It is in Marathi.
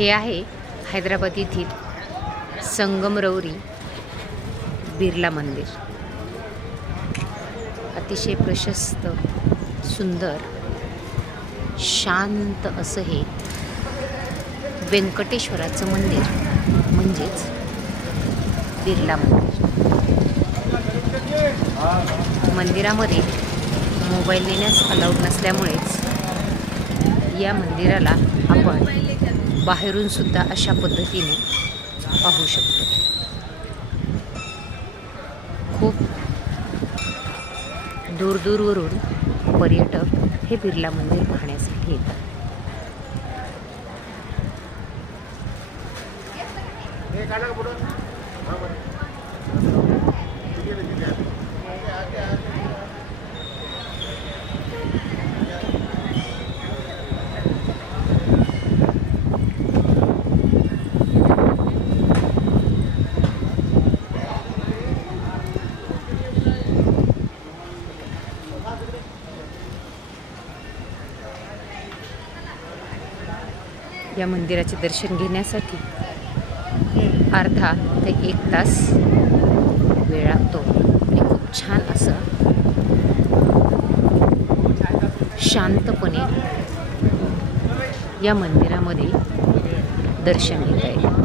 हे आहे हैदराबाद येथील संगमरवरी बिर्ला मंदिर। अतिशय प्रशस्त, सुंदर, शांत असं हे व्यंकटेश्वराचं मंदिर म्हणजेच बिर्ला मंदिर। मंदिरामध्ये मोबाईल नेण्यास अलाउड नसल्यामुळेच या मंदिराला आपण बाहेरून सुद्धा अशा पद्धतीने पाहू शकतो। खूप दूरवरून पर्यटक हे बिर्ला मंदिर पाहण्यासाठी येतात। या मंदिराचे दर्शन घेण्यासाठी अर्धा ते 1 तास वेळ लागतो आणि खूप छान असं शांतपणे या मंदिरामध्ये दर्शन घेता येईल।